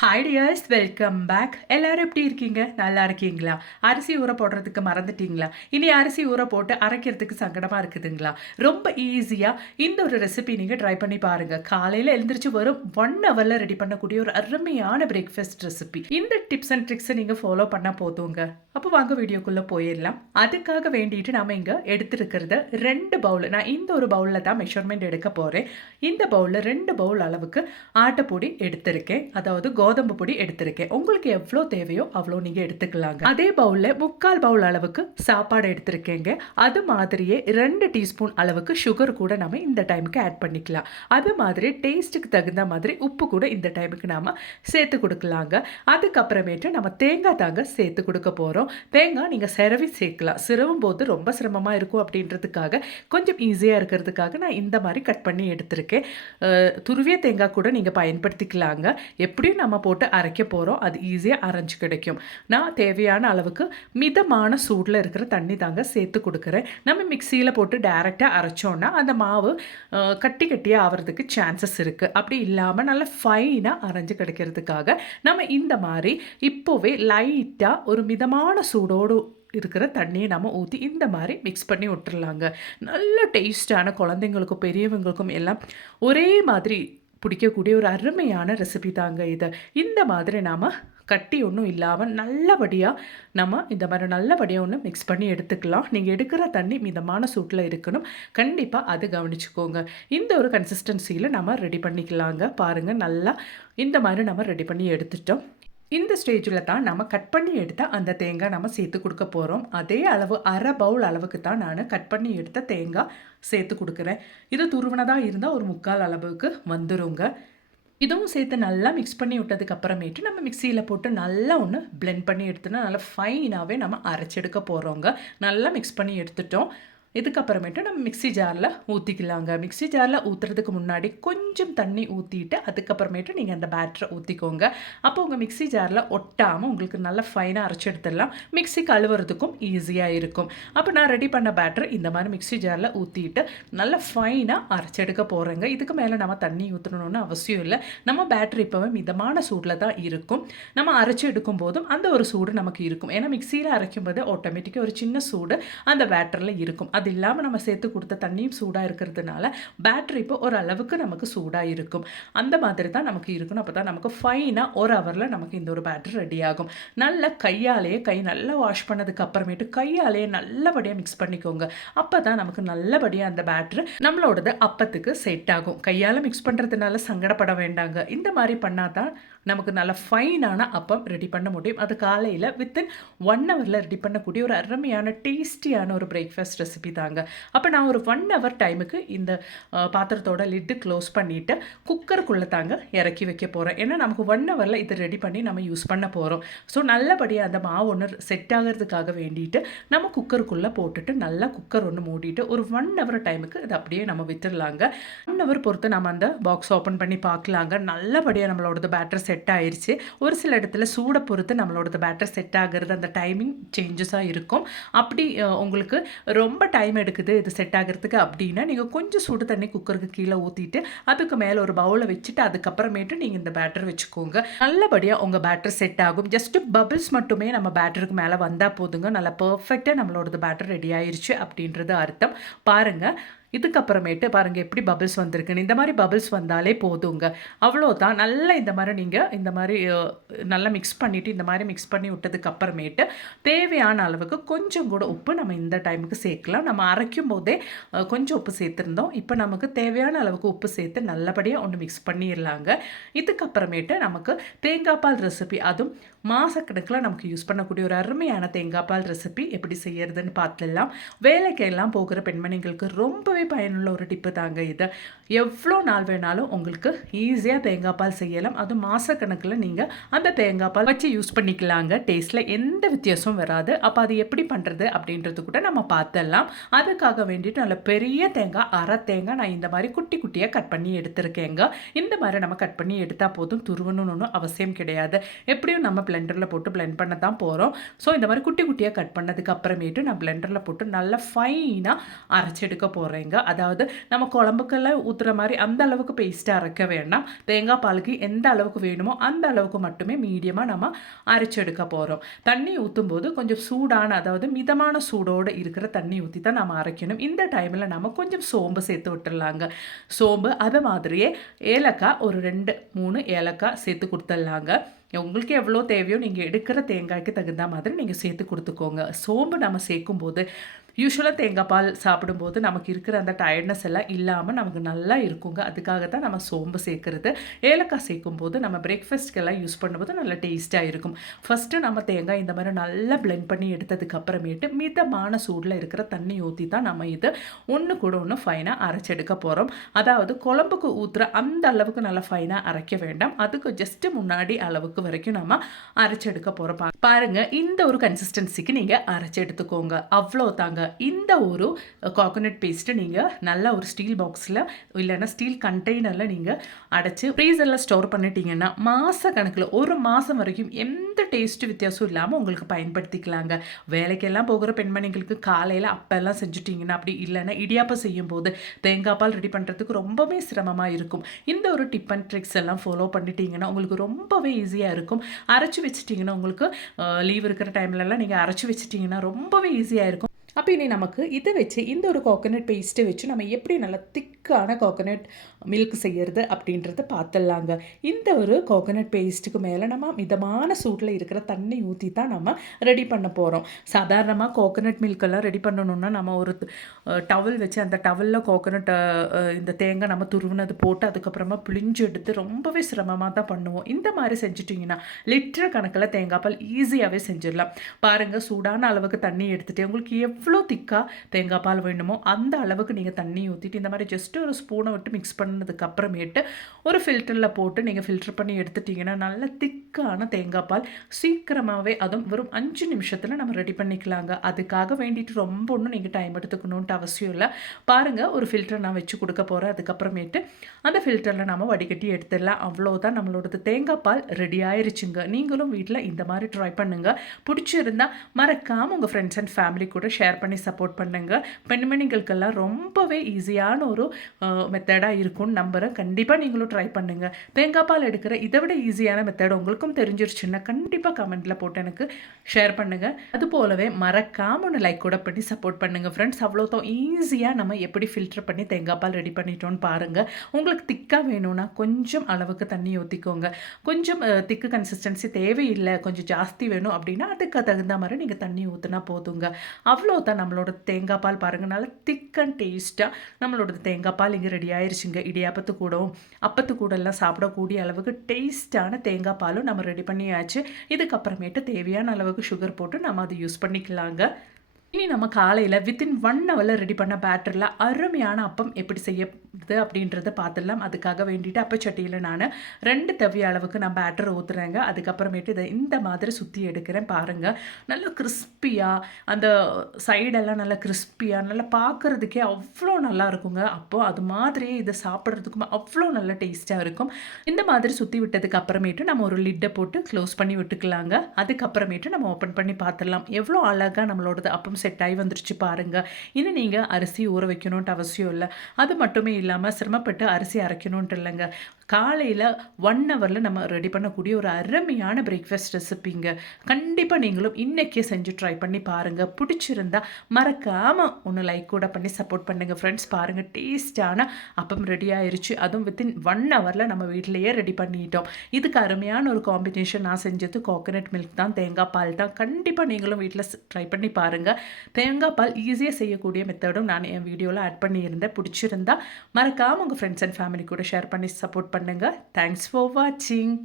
Hi tears, welcome back. எல்லாரும் எப்படி இருக்கீங்க? நல்லா இருக்கீங்களா? அரிசி ஊற போடுறதுக்கு மறந்துட்டீங்களா? இனி அரிசி ஊற போட்டு அரைக்கிறதுக்கு சங்கடமாக இருக்குதுங்களா? ரொம்ப ஈஸியாக இந்த ஒரு ரெசிபி நீங்கள் ட்ரை பண்ணி பாருங்கள். காலையில் எழுந்திரிச்சு வரும் 1 ஹவரில் ரெடி பண்ணக்கூடிய ஒரு அருமையான பிரேக்ஃபாஸ்ட் ரெசிபி. இந்த டிப்ஸ் அண்ட் ட்ரிக்ஸை நீங்கள் ஃபாலோ பண்ணால் போதுங்க. அப்போ வாங்க வீடியோக்குள்ளே போயிடலாம். அதுக்காக வேண்டிட்டு நாம் இங்கே எடுத்துருக்கிறது 2 பவுல். நான் இந்த ஒரு பவுலில் தான் மெஷர்மெண்ட் எடுக்க போகிறேன். இந்த பவுலில் 2 பவுல் அளவுக்கு ஆட்டப்பொடி எடுத்திருக்கேன். அதாவது கோதம்பு பொடி எடுத்திருக்கேன். உங்களுக்கு எவ்வளோ தேவையோ அவ்வளோ நீங்கள் எடுத்துக்கலாங்க. அதே பவுலில் 3/4 பவுல் அளவுக்கு சாப்பாடு எடுத்திருக்கேங்க. அது மாதிரியே 2 டீஸ்பூன் அளவுக்கு சுகர் கூட நம்ம இந்த டைமுக்கு ஆட் பண்ணிக்கலாம். அது மாதிரி டேஸ்ட்டுக்கு தகுந்த மாதிரி உப்பு கூட இந்த டைமுக்கு நாம் சேர்த்து கொடுக்கலாங்க. அதுக்கப்புறமேட்டு நம்ம தேங்காய் தாங்க சேர்த்து கொடுக்க போகிறோம். தேங்காய் நீங்கள் சிரவி சேர்க்கலாம். சிரவும் போது ரொம்ப சிரமமாக இருக்கும் அப்படின்றதுக்காக, கொஞ்சம் ஈஸியாக இருக்கிறதுக்காக நான் இந்த மாதிரி கட் பண்ணி எடுத்திருக்கேன். துருவிய தேங்காய் கூட நீங்கள் பயன்படுத்திக்கலாங்க. எப்படியும் நம்ம போட்டு அரைக்க போகிறோம், அது ஈஸியாக அரைஞ்சு கிடைக்கும். நான் தேவையான அளவுக்கு மிதமான சூடில் இருக்கிற தண்ணி தாங்க சேர்த்து கொடுக்குறேன். நம்ம மிக்சியில் போட்டு டைரெக்டாக அரைச்சோன்னா அந்த மாவு கட்டி கட்டியாக ஆகிறதுக்கு சான்சஸ் இருக்குது. அப்படி இல்லாமல் நல்லா ஃபைனாக அரைஞ்சு கிடைக்கிறதுக்காக நம்ம இந்த மாதிரி இப்போவே லைட்டாக ஒரு மிதமான சூடோடு இருக்கிற தண்ணியை நம்ம ஊற்றி இந்த மாதிரி மிக்ஸ் பண்ணி விட்டுறலாங்க. நல்ல டேஸ்டான, குழந்தைங்களுக்கும் பெரியவங்களுக்கும் எல்லாம் ஒரே மாதிரி பிடிக்கக்கூடிய ஒரு அருமையான ரெசிபி தாங்க இது. இந்த மாதிரி நாம் கட்டி ஒன்றும் இல்லாமல் நல்லபடியாக நம்ம இந்த மாதிரி நல்லபடியாக ஒன்று மிக்ஸ் பண்ணி எடுத்துக்கலாம். நீங்கள் எடுக்கிற தண்ணி மிதமான சூட்டில் இருக்கணும். கண்டிப்பாக அது கவனிச்சுக்கோங்க. இந்த ஒரு கன்சிஸ்டன்சியில் நம்ம ரெடி பண்ணிக்கலாங்க. பாருங்கள், நல்லா இந்த மாதிரி நம்ம ரெடி பண்ணி எடுத்துட்டோம். இந்த ஸ்டேஜில் தான் நம்ம கட் பண்ணி எடுத்த அந்த தேங்காய் நம்ம சேர்த்து கொடுக்க போகிறோம். அதே அளவு 1/2 பவுல் அளவுக்கு தான் நான் கட் பண்ணி எடுத்த தேங்காய் சேர்த்து கொடுக்குறேன். இது துருவனதாக இருந்தால் ஒரு 3/4 அளவுக்கு வந்துருங்க. இதுவும் சேர்த்து நல்லா மிக்ஸ் பண்ணி விட்டதுக்கு அப்புறமேட்டு நம்ம மிக்சியில் போட்டு நல்லா ஒன்று பிளெண்ட் பண்ணி எடுத்துனா நல்லா ஃபைனாகவே நம்ம அரைச்செடுக்க போகிறோங்க. நல்லா மிக்ஸ் பண்ணி எடுத்துட்டோம். இதுக்கப்புறமேட்டு நம்ம மிக்சி ஜாரில் ஊற்றிக்கலாங்க. மிக்சி ஜாரில் ஊற்றுறதுக்கு முன்னாடி கொஞ்சம் தண்ணி ஊற்றிட்டு அதுக்கப்புறமேட்டு நீங்கள் அந்த பேட்டரை ஊற்றிக்கோங்க. அப்போ உங்கள் மிக்சி ஜாரில் ஒட்டாமல் உங்களுக்கு நல்லா ஃபைனாக அரைச்சி எடுத்துடலாம். மிக்சி கழுவுறதுக்கும் ஈஸியாக இருக்கும். அப்போ நான் ரெடி பண்ண பேட்டரை இந்த மாதிரி மிக்சி ஜாரில் ஊற்றிட்டு நல்லா ஃபைனாக அரைச்செடுக்க போகிறேங்க. இதுக்கு மேலே நம்ம தண்ணி ஊற்றணுன்னு அவசியம் இல்லை. நம்ம பேட்டரி இப்போவே மிதமான சூடில் தான் இருக்கும். நம்ம அரைச்சி எடுக்கும் போதும் அந்த ஒரு சூடு நமக்கு இருக்கும். ஏன்னா மிக்சியில் அரைக்கும் போது ஆட்டோமேட்டிக்காக ஒரு சின்ன சூடு அந்த பேட்டரில் இருக்கும். அது இல்லாமல் நம்ம சேர்த்து கொடுத்த தண்ணியும் சூடாக இருக்கிறதுனால பேட்டரி இப்போ ஓரளவுக்கு நமக்கு சூடாக இருக்கும். அந்த மாதிரி தான் நமக்கு இருக்கணும். அப்போ தான் நமக்கு ஃபைனாக 1 ஹவரில் நமக்கு இந்த ஒரு பேட்டரி ரெடி ஆகும். நல்ல கையாலேயே கை நல்லா வாஷ் பண்ணதுக்கு அப்புறமேட்டு கையாலேயே நல்லபடியாக மிக்ஸ் பண்ணிக்கோங்க. அப்போ தான் நமக்கு நல்லபடியாக அந்த பேட்டரி நம்மளோடது அப்பத்துக்கு செட் ஆகும். கையால் மிக்ஸ் பண்ணுறதுனால சங்கடப்பட வேண்டாங்க. இந்த மாதிரி பண்ணால் தான் நமக்கு நல்ல ஃபைனான அப்பம் ரெடி பண்ண முடியும். அது காலையில் வித்தின் 1 ஹவரில் ரெடி பண்ணக்கூடிய ஒரு அருமையான டேஸ்டியான ஒரு பிரேக்ஃபாஸ்ட் ரெசிபி தாங்க. அப்போ நான் ஒரு 1 ஹவர் டைமுக்கு இந்த பாத்திரத்தோட லிட்டு க்ளோஸ் பண்ணிவிட்டு குக்கருக்குள்ளே தாங்க இறக்கி வைக்க போகிறேன். ஏன்னா நமக்கு 1 ஹவரில் இதை ரெடி பண்ணி நம்ம யூஸ் பண்ண போகிறோம். ஸோ நல்லபடியாக அந்த மாவு ஒன்று செட் ஆகிறதுக்காக வேண்டிட்டு நம்ம குக்கருக்குள்ளே போட்டுட்டு நல்லா குக்கர் ஒன்று மூடிட்டு ஒரு 1 ஹவர் டைமுக்கு இது அப்படியே நம்ம விட்டுடலாங்க. 1 ஹவர் பொறுத்து நம்ம அந்த பாக்ஸ் ஓப்பன் பண்ணி பார்க்கலாங்க. நல்லபடியாக நம்மளோட பேட்டரி செட் ஆயிடுச்சு. ஒரு சில இடத்துல சூடை பொறுத்து நம்மளோட பேட்டரி செட் ஆகிறது அந்த டைமிங் சேஞ்சஸாக இருக்கும். அப்படி உங்களுக்கு ரொம்ப டைம் எடுக்குது இது செட் ஆகிறதுக்கு அப்படின்னா நீங்கள் கொஞ்சம் சுடு தண்ணி குக்கருக்கு கீழே ஊற்றிட்டு அதுக்கு மேலே ஒரு பவுலை வச்சுட்டு அதுக்கப்புறமேட்டு நீங்கள் இந்த பேட்டர் வச்சுக்கோங்க. நல்லபடியாக உங்கள் பேட்டரி செட் ஆகும். ஜஸ்ட்டு பபிள்ஸ் மட்டுமே நம்ம பேட்டருக்கு மேலே வந்தால் போதுங்க. நல்லா பர்ஃபெக்டாக நம்மளோட பேட்டர் ரெடி ஆயிடுச்சு அப்படின்றது அர்த்தம். பாருங்கள், இதுக்கப்புறமேட்டு பாருங்கள் எப்படி பபிள்ஸ் வந்திருக்குன்னு. இந்த மாதிரி பபிள்ஸ் வந்தாலே போதுங்க, அவ்வளோதான். நல்லா இந்த மாதிரி நீங்கள் இந்த மாதிரி நல்லா மிக்ஸ் பண்ணிவிட்டு இந்த மாதிரி மிக்ஸ் பண்ணி விட்டதுக்கு அப்புறமேட்டு தேவையான அளவுக்கு கொஞ்சம் கூட உப்பு நம்ம இந்த டைமுக்கு சேர்க்கலாம். நம்ம அரைக்கும் போதே கொஞ்சம் உப்பு சேர்த்துருந்தோம். இப்போ நமக்கு தேவையான அளவுக்கு உப்பு சேர்த்து நல்லபடியாக ஒன்று மிக்ஸ் பண்ணிடலாங்க. இதுக்கப்புறமேட்டு நமக்கு தேங்காய் பால் ரெசிபி, அதுவும் மாதக்கணக்கில் நமக்கு யூஸ் பண்ணக்கூடிய ஒரு அருமையான தேங்காய் பால் ரெசிபி எப்படி செய்யறதுன்னு பார்த்துடலாம். வேலைக்கெல்லாம் போகிற பெண்மணிகளுக்கு ரொம்பவே பயனுள்ள ஒரு டிப்பு தாங்க இது. எவ்வளோ நாள் வேணாலும் உங்களுக்கு ஈஸியாக தேங்காய் பால் செய்யலாம். அதுவும் மாதக்கணக்கில் நீங்கள் அந்த தேங்காய் பால் வச்சு யூஸ் பண்ணிக்கலாங்க. டேஸ்ட்டில் எந்த வித்தியாசமும் வராது. அப்போ அது எப்படி பண்ணுறது அப்படின்றது கூட நம்ம பார்த்துடலாம். அதுக்காக வேண்டிட்டு நல்ல பெரிய தேங்காய், 1/2 தேங்காய் நான் இந்த மாதிரி குட்டி குட்டியாக கட் பண்ணி எடுத்துருக்கேங்க. இந்த மாதிரி நம்ம கட் பண்ணி எடுத்தால் போதும், துருவணும்னு ஒன்றும் அவசியம் கிடையாது. எப்படியும் நம்ம பிளெண்டரில் போட்டு பிளெண்ட் பண்ண தான் போகிறோம். ஸோ இந்த மாதிரி குட்டி குட்டியாக கட் பண்ணதுக்கு அப்புறமேட்டு நான் பிளெண்டரில் போட்டு நல்லா ஃபைனாக அரைச்செடுக்க போகிறேங்க. தேங்காய். அதாவது நம்ம குழம்புக்கெல்லாம் ஊற்றுற மாதிரி அந்த அளவுக்கு பேஸ்ட்டாக அரைக்க வேண்டாம். தேங்காய் பாலுக்கு எந்த அளவுக்கு வேணுமோ அந்த அளவுக்கு மட்டுமே மீடியமாக நம்ம அரைச்செடுக்க போகிறோம். தண்ணி ஊற்றும்போது கொஞ்சம் சூடான, அதாவது மிதமான சூடோடு இருக்கிற தண்ணி ஊற்றி தான் நம்ம அரைக்கணும். இந்த டைமில் நம்ம கொஞ்சம் சோம்பு சேர்த்து விட்டுடலாங்க. சோம்பு அது மாதிரியே ஏலக்காய் ஒரு 2-3 ஏலக்காய் சேர்த்து கொடுத்துடலாங்க. உங்களுக்கு எவ்வளோ தேவையோ நீங்கள் எடுக்கிற தேங்காய்க்கு தகுந்த மாதிரி நீங்கள் சேர்த்து கொடுத்துக்கோங்க. சோம்பு நம்ம சேர்க்கும்போது யூஸ்வலாக தேங்காய் பால் சாப்பிடும்போது நமக்கு இருக்கிற அந்த டயர்ட்னஸ் எல்லாம் இல்லாமல் நமக்கு நல்லா இருக்குங்க. அதுக்காக தான் நம்ம சோம்பு சேர்க்குறது. ஏலக்காய் சேர்க்கும்போது நம்ம பிரேக்ஃபாஸ்ட்க்கெல்லாம் யூஸ் பண்ணும்போது நல்லா டேஸ்ட்டாக இருக்கும். ஃபஸ்ட்டு நம்ம தேங்காய் இந்த மாதிரி நல்லா பிளெண்ட் பண்ணி எடுத்ததுக்கு அப்புறமேட்டு மிதமான சூடில் இருக்கிற தண்ணி ஊற்றி தான் நம்ம இது ஒன்று கூட ஒன்று ஃபைனாக அரைச்செடுக்க போகிறோம். அதாவது குழம்புக்கு ஊற்றுற அந்த அளவுக்கு நல்லா ஃபைனாக அரைக்க வேண்டாம். அதுக்கு ஜஸ்ட்டு முன்னாடி அளவுக்கு வரைக்கும் நம்ம அரைச்செடுக்க போகிறோம். பாருங்கள், இந்த ஒரு கன்சிஸ்டன்சிக்கு நீங்கள் அரைச்சி எடுத்துக்கோங்க. அவ்வளோ தாங்க. இந்த ஒரு கோகோனட் பேஸ்ட்டு நீங்கள் நல்லா ஒரு ஸ்டீல் பாக்ஸில் இல்லைன்னா ஸ்டீல் கண்டெய்னரில் நீங்கள் அடைச்சி ஃப்ரீசரில் ஸ்டோர் பண்ணிட்டீங்கன்னா மாத கணக்கில் 1 மாதம் வரைக்கும் எந்த டேஸ்ட்டு வித்தியாசம் இல்லாமல் உங்களுக்கு பயன்படுத்திக்கலாங்க. வேலைக்கெல்லாம் போகிற பெண்மணிகளுக்கு காலையில் அப்பெல்லாம் செஞ்சுட்டிங்கன்னா, அப்படி இல்லைன்னா இடியாப்பம் செய்யும் போது தேங்காய் பால் ரெடி பண்ணுறதுக்கு ரொம்பவே சிரமமாக இருக்கும். இந்த ஒரு டிப் அண்ட் ட்ரிக்ஸ் எல்லாம் ஃபாலோ பண்ணிட்டீங்கன்னா உங்களுக்கு ரொம்பவே ஈஸியாக இருக்கும். அரைச்சி வச்சுட்டிங்கன்னா உங்களுக்கு லீவ் இருக்கிற டைம்லலாம் நீங்கள் அரைச்சி வச்சுட்டிங்கன்னா ரொம்பவே ஈஸியாக இருக்கும். அப்போ இனி நமக்கு இதை வச்சு இந்த ஒரு கோகோனட் பேஸ்ட்டை வச்சு நம்ம எப்படி நல்லா திக்கான கோகோனட் மில்க் செய்யறது அப்படின்றத பார்த்துடலாங்க. இந்த ஒரு கோகோனட் பேஸ்ட்டுக்கு மேலே நம்ம மிதமான சூட்டில் இருக்கிற தண்ணி ஊற்றி தான் நம்ம ரெடி பண்ண போகிறோம். சாதாரணமாக கோகோனட் மில்கெல்லாம் ரெடி பண்ணணுன்னா நம்ம ஒரு டவல் வச்சு அந்த டவலில் கோகோனட் இந்த தேங்காய் நம்ம துருவினது போட்டு அதுக்கப்புறமா பிழிஞ்சு எடுத்து ரொம்பவே சிரமமாக தான் பண்ணுவோம். இந்த மாதிரி செஞ்சுட்டிங்கன்னா லிட்டர் கணக்கில் தேங்காய் பால் ஈஸியாகவே செஞ்சிடலாம். பாருங்கள், சூடான அளவுக்கு தண்ணி எடுத்துகிட்டு உங்களுக்கு எவ்வளோ திக்காக தேங்காய் பால் வேணுமோ அந்த அளவுக்கு நீங்கள் தண்ணி ஊற்றிட்டு இந்த மாதிரி ஜஸ்ட்டு ஒரு ஸ்பூனை விட்டு மிக்ஸ் பண்ணதுக்கு அப்புறமேட்டு ஒரு ஃபில்டரில் போட்டு நீங்கள் ஃபில்டர் பண்ணி எடுத்துட்டிங்கன்னா நல்ல திக்கான தேங்காய் பால் சீக்கிரமாகவே, அதுவும் வெறும் 5 நிமிஷத்தில் நம்ம ரெடி பண்ணிக்கலாங்க. அதுக்காக வேண்டிட்டு ரொம்ப ஒன்றும் நீங்கள் டைம் எடுத்துக்கணுன்ட்டு அவசியம் இல்லை. பாருங்கள், ஒரு ஃபில்டர் நான் வச்சு கொடுக்க போகிறேன். அதுக்கப்புறமேட்டு அந்த ஃபில்டரில் நம்ம வடிகட்டி எடுத்துடலாம். அவ்வளோதான், நம்மளோடது தேங்காய் பால் ரெடி ஆயிருச்சுங்க. நீங்களும் வீட்டில் இந்த மாதிரி ட்ரை பண்ணுங்கள். பிடிச்சிருந்தால் மறக்காமல் உங்கள் ஃப்ரெண்ட்ஸ் அண்ட் ஃபேமிலி கூட ஷேர் பண்ணி சப்போர்ட் பண்ணுங்க. பெண்மணிகளுக்கெல்லாம் ரொம்பவே ஈஸியான ஒரு மெத்தடாக இருக்கும்னு நம்புகிறேன். கண்டிப்பாக நீங்களும் ட்ரை பண்ணுங்கள். தேங்காய் பால் எடுக்கிற இதை விட ஈஸியான மெத்தட் உங்களுக்கும் தெரிஞ்சிருச்சுன்னா கண்டிப்பாக கமெண்ட்டில் போட்டு எனக்கு ஷேர் பண்ணுங்கள். அது போலவே மறக்காமல் ஒன்று லைக் கூட பண்ணி சப்போர்ட் பண்ணுங்கள் ஃப்ரெண்ட்ஸ். அவ்வளோதான் ஈஸியாக நம்ம எப்படி ஃபில்டர் பண்ணி தேங்காய் பால் ரெடி பண்ணிட்டோன்னு பாருங்கள். உங்களுக்கு திக்காக வேணும்னா கொஞ்சம் அளவுக்கு தண்ணி ஊற்றிக்கோங்க. கொஞ்சம் திக்கு கன்சிஸ்டன்சி தேவையில்லை, கொஞ்சம் ஜாஸ்தி வேணும் அப்படின்னா அதுக்கு தகுந்த மாதிரி நீங்கள் தண்ணி ஊற்றினா போதுங்க. அவ்வளோதான், நம்மளோட தேங்காய் பால் பாருங்கள் நல்லா திக் அண்ட் டேஸ்ட்டாக நம்மளோட தேங்காய் பால் இங்கே ரெடி ஆயிடுச்சுங்க. இடியாப்பத்து கூடவும் அப்பத்து கூடெல்லாம் சாப்பிடக்கூடிய அளவுக்கு டேஸ்ட்டான தேங்காய் பாலும் நம்ம ரெடி பண்ணியாச்சு. இதுக்கப்புறமேட்டு தேவையான அளவுக்கு சுகர் போட்டு நம்ம அதை யூஸ் பண்ணிக்கலாங்க. இனி நம்ம காலையில் வித்தின் 1 ஹவரில் ரெடி பண்ண பேட்டரில் அருமையான அப்பம் எப்படி செய்யறது அப்படின்றத பார்த்துடலாம். அதுக்காக வேண்டிட்டு அப்பச்சட்டியில் நான் 2 தவி அளவுக்கு நான் பேட்டர் ஊற்றுறேங்க. அதுக்கப்புறமேட்டு இதை இந்த மாதிரி சுற்றி எடுக்கிறேன். பாருங்கள், நல்லா கிறிஸ்பியாக அந்த சைடெல்லாம் நல்லா கிறிஸ்பியாக நல்லா பார்க்குறதுக்கே அவ்வளோ நல்லா இருக்குங்க. அப்போது அது மாதிரியே இதை சாப்பிட்றதுக்கும் அவ்வளோ நல்ல டேஸ்ட்டாக இருக்கும். இந்த மாதிரி சுற்றி விட்டதுக்கு அப்புறமேட்டு நம்ம ஒரு லிட்டை போட்டு க்ளோஸ் பண்ணி விட்டுக்கலாங்க. அதுக்கப்புறமேட்டு நம்ம ஓப்பன் பண்ணி பார்த்துடலாம். எவ்வளோ அழகாக நம்மளோடது அப்பம் செட் ஆகி வந்துருச்சு பாருங்கள். இன்னும் நீங்கள் அரிசி ஊற வைக்கணுன்ட்டு அவசியம் இல்லை. அது மட்டுமே இல்லாமல் சிரமப்பட்டு அரிசி அரைக்கணுன்ட்டு இல்லைங்க. காலையில் 1 ஹவரில் நம்ம ரெடி பண்ணக்கூடிய ஒரு அருமையான பிரேக்ஃபாஸ்ட் ரெசிப்பிங்க. கண்டிப்பாக நீங்களும் இன்றைக்கே செஞ்சு ட்ரை பண்ணி பாருங்கள். பிடிச்சிருந்தா மறக்காமல் ஒன்று லைக் கூட பண்ணி சப்போர்ட் பண்ணுங்கள் ஃப்ரெண்ட்ஸ். பாருங்கள், டேஸ்டான அப்பம் ரெடி ஆயிருச்சு. அதுவும் வித்தின் 1 ஹவரில் நம்ம வீட்டிலையே ரெடி பண்ணிட்டோம். இதுக்கு அருமையான ஒரு காம்பினேஷன் நான் செஞ்சது கோகோனட் மில்க் தான், தேங்காய் பால் தான். கண்டிப்பாக நீங்களும் வீட்டில் ட்ரை பண்ணி பாருங்கள். தேங்காய் பால் ஈஸியாக செய்யக்கூடிய மெத்தடும் நான் என் வீடியோவில் ஆட் பண்ணியிருந்தேன். பிடிச்சிருந்தா மறக்காமல் உங்கள் ஃப்ரெண்ட்ஸ் அண்ட் ஃபேமிலி கூட ஷேர் பண்ணி சப்போர்ட் பண்ணுங்கள். தேங்க்ஸ் ஃபார் வாட்சிங்.